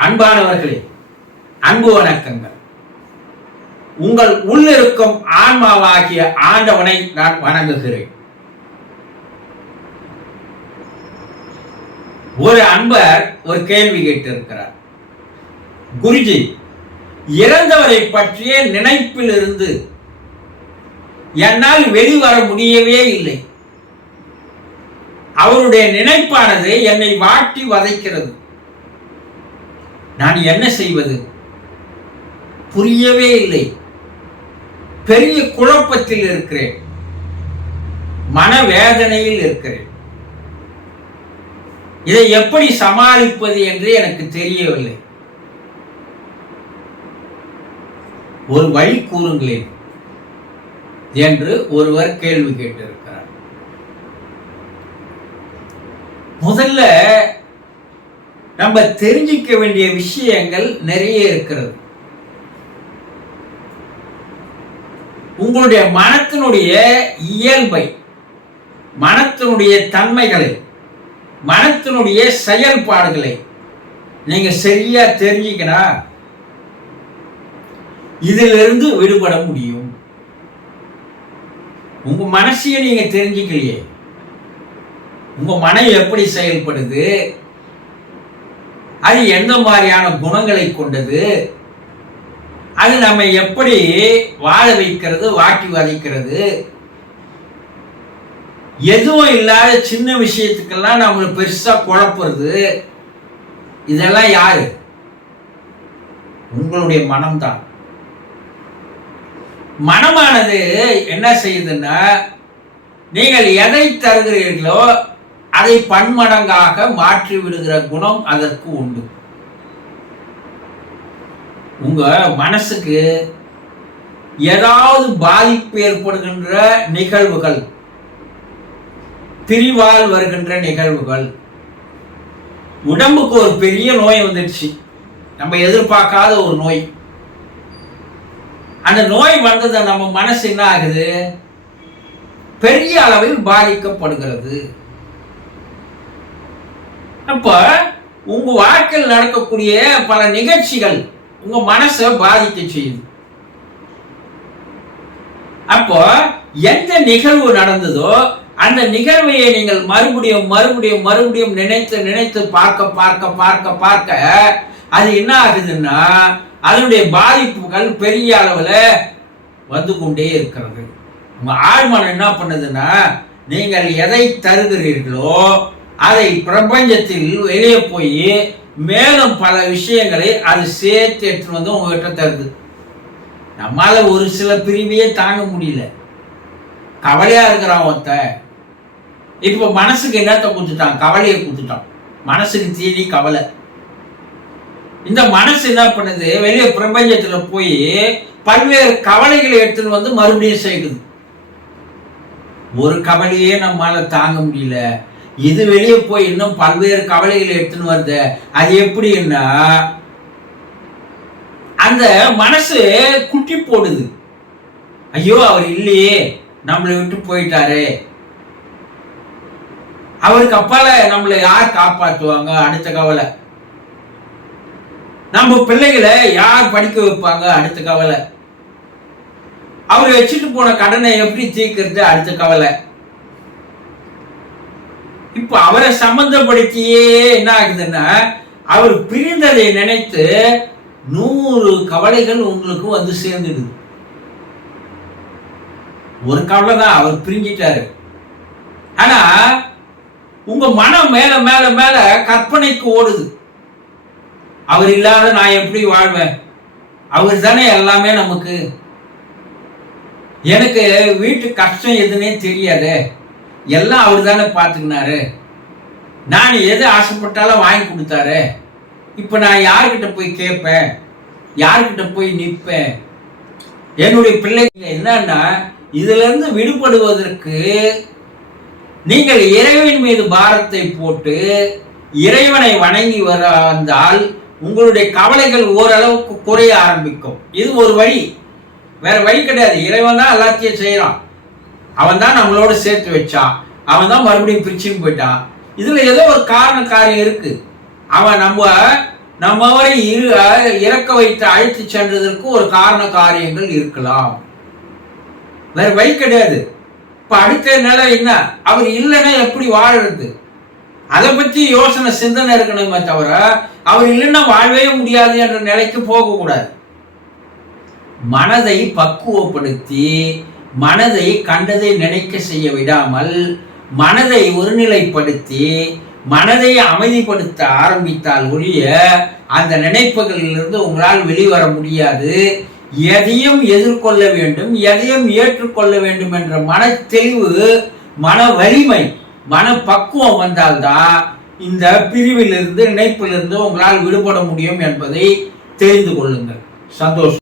அன்பானவர்களே அன்பு வணக்கங்கள். உங்கள் உள்ளிருக்கும் ஆன்மாவாகிய ஆண்டவனை நான் வணங்குகிறேன். ஒரு அன்பர் ஒரு கேள்வி கேட்டிருக்கிறார். குருஜி இறந்தவரை பற்றிய நினைப்பில் இருந்து என்னால் வெளிவர முடியவே இல்லை. அவருடைய நினைப்பானது என்னை வாட்டி வதைக்கிறது. நான் என்ன செய்வது? புரியவே இல்லை. பெரிய குழப்பத்தில் இருக்கிறேன். மனவேதனையில் இருக்கிறேன். இதை எப்படி சமாளிப்பது என்று எனக்கு தெரியவில்லை. ஒரு வழி கூறுங்களேன் என்று ஒருவர் கேள்வி கேட்டிருக்கிறார். முதல்ல நம்ம தெரிஞ்சிக்க வேண்டிய விஷயங்கள் நிறைய இருக்கிறது. உங்களுடைய மனத்தினுடைய இயல்பை மனத்தினுடைய தன்மைகளை மனத்தினுடைய செயல்பாடுகளை நீங்க சரியா தெரிஞ்சுக்கினா இதிலிருந்து விடுபட முடியும். உங்க மனசையும் நீங்க தெரிஞ்சுக்கலையே. உங்க மனம் எப்படி செயல்படுது? அது எந்த மாதிரியான குணங்களை கொண்டது? அது நம்ம எப்படி வாழ வைக்கிறது வாட்டி வதைக்கிறது? எதுவும் இல்லாத சின்ன விஷயத்துக்கெல்லாம் நம்மளை பெருசா குழப்புறது? இதெல்லாம் யாரு? உங்களுடைய மனம்தான். மனமானது என்ன செய்யுதுன்னா நீங்கள் எதை தருகிறீர்களோ அதை பன்மடங்காக மாற்றி விடுகிற குணம் அதற்கு உண்டு. உங்க மனசுக்கு ஏதாவது பாதிப்பு ஏற்படுகின்ற நிகழ்வுகள் பிரிவால் வருகின்ற நிகழ்வுகள் உடம்புக்கு ஒரு பெரிய நோய் வந்துடுச்சு. நம்ம எதிர்பார்க்காத ஒரு நோய். அந்த நோய் வந்ததை நம்ம மனசு என்ன ஆகுது? பெரிய அளவில் பாதிக்கப்படுகிறது. அப்ப உங்க வாழ்க்கையில் நடக்கக்கூடிய பல நிகழ்ச்சிகள் உங்க மனசை பாதிக்க செய்யுது. அப்போ எந்த நிகழ்வு நடந்ததோ அந்த நிகழ்வையை நீங்கள் மறுபடியும் மறுபடியும் மறுபடியும் நினைத்து நினைத்து பார்க்க பார்க்க பார்க்க பார்க்க அது என்ன ஆகுதுன்னா அதனுடைய பாதிப்புகள் பெரிய அளவில் வந்து கொண்டே இருக்கிறது. உங்கள் ஆழ்மனம் என்ன பண்ணுதுன்னா நீங்கள் எதை தருகிறீர்களோ அதை பிரபஞ்சத்தில் வெளியே போய் மேலும் பல விஷயங்களை அது சேர்த்து எடுத்துட்டு வந்து உங்ககிட்ட தருது. நம்மால ஒரு சில பிரிவையே தாங்க முடியல. கவலையா இருக்கிறான் ஒருத்த. இப்போ மனசுக்கு என்னத்த கொடுத்துட்டான்? கவலையை கொடுத்துட்டான். மனசுக்கு தீனி கவலை. இந்த மனசு என்ன பண்ணுது? வெளியே பிரபஞ்சத்துல போய் பல்வேறு கவலைகளை எடுத்துன்னு வந்து மறுபடியும் சேர்க்குது. ஒரு கவலையே நம்மால தாங்க முடியல. இது வெளியே போய் இன்னும் பல்வேறு கவலைகளை எடுத்துன்னு வருது. அது எப்படின்னா அந்த மனசு குட்டி போடுது. ஐயோ அவர் இல்லையே நம்மளை விட்டு போயிட்டாரு. அவருக்கு அப்பால நம்மளை யார் காப்பாற்றுவாங்க அடுத்த கவலை. நம்ம பிள்ளைகளை யார் படிக்க வைப்பாங்க? அடுத்த கவலை. அவர் வச்சுட்டு போன கடனை எப்படி தீர்க்கிறது? அடுத்த கவலை. இப்ப அவரை சம்பந்தப்படுத்தியே என்ன ஆகுதுன்னா அவர் பிரிந்ததை நினைத்து நூறு கவலைகள் உங்களுக்கு வந்து சேர்ந்துடுது. ஒரு கவலை தான் அவர் பிரிஞ்சிட்டாரு. ஆனா உங்க மனம் மேல மேல மேல கற்பனைக்கு ஓடுது. அவர் இல்லாத நான் எப்படி வாழ்வேன்? அவர் தானே எல்லாமே நமக்கு. எனக்கு வீட்டு கஷ்டம் எதுன்னே தெரியாது. எல்லாம் அவர் தானே பார்த்துக்கினாரு. நான் எது ஆசைப்பட்டாலும் வாங்கி கொடுத்தாரு. இப்போ நான் யார்கிட்ட போய் கேட்பேன்? யார்கிட்ட போய் நிற்பேன்? என்னுடைய பிள்ளைங்க என்னன்னா இதிலிருந்து விடுபடுவதற்கு நீங்கள் இறைவன் மீது பாரத்தை போட்டு இறைவனை வணங்கி வர வந்தால் உங்களுடைய கவலைகள் ஓரளவுக்கு குறைய ஆரம்பிக்கும். இது ஒரு வழி. வேற வழி கிடையாது. இறைவன் தான் எல்லாத்தையும் செய்யறான். அவன் தான் நம்மளோட சேர்த்து வச்சான் அவன் தான் மறுபடியும் பிரிச்சுன்னு போயிட்டான் இதுல ஏதோ ஒரு காரண காரியம் இருக்கு. அவன் நம்ம நம்ம அவரை இரு இறக்க வைத்து அழைத்து சென்றதற்கு ஒரு காரண காரியங்கள் இருக்கலாம். வேற வழி கிடையாது. இப்ப அடுத்த நிலை என்ன? அவர் இல்லைன்னா எப்படி வாழறது? அதை பத்தி யோசனை சிந்தனை இருக்கணுமே தவிர அவர் இல்லைன்னா வாழவே முடியாது என்ற நிலைக்கு போகக்கூடாது. மனதை பக்குவப்படுத்தி மனதை கண்டதை நினைக்க செய்ய விடாமல் மனதை ஒருநிலைப்படுத்தி மனதை அமைதிப்படுத்த ஆரம்பித்தால் ஒழிய அந்த நினைப்புகளிலிருந்து உங்களால் வெளிவர முடியாது. எதையும் எதிர்கொள்ள வேண்டும் எதையும் ஏற்றுக்கொள்ள வேண்டும் என்ற மன தெளிவு மன வலிமை மன பக்குவம் வந்தால்தான் இந்த பிரிவிலிருந்து நினைப்பிலிருந்து உங்களால் விடுபட முடியும் என்பதை தெரிந்து கொள்ளுங்கள். சந்தோஷம்.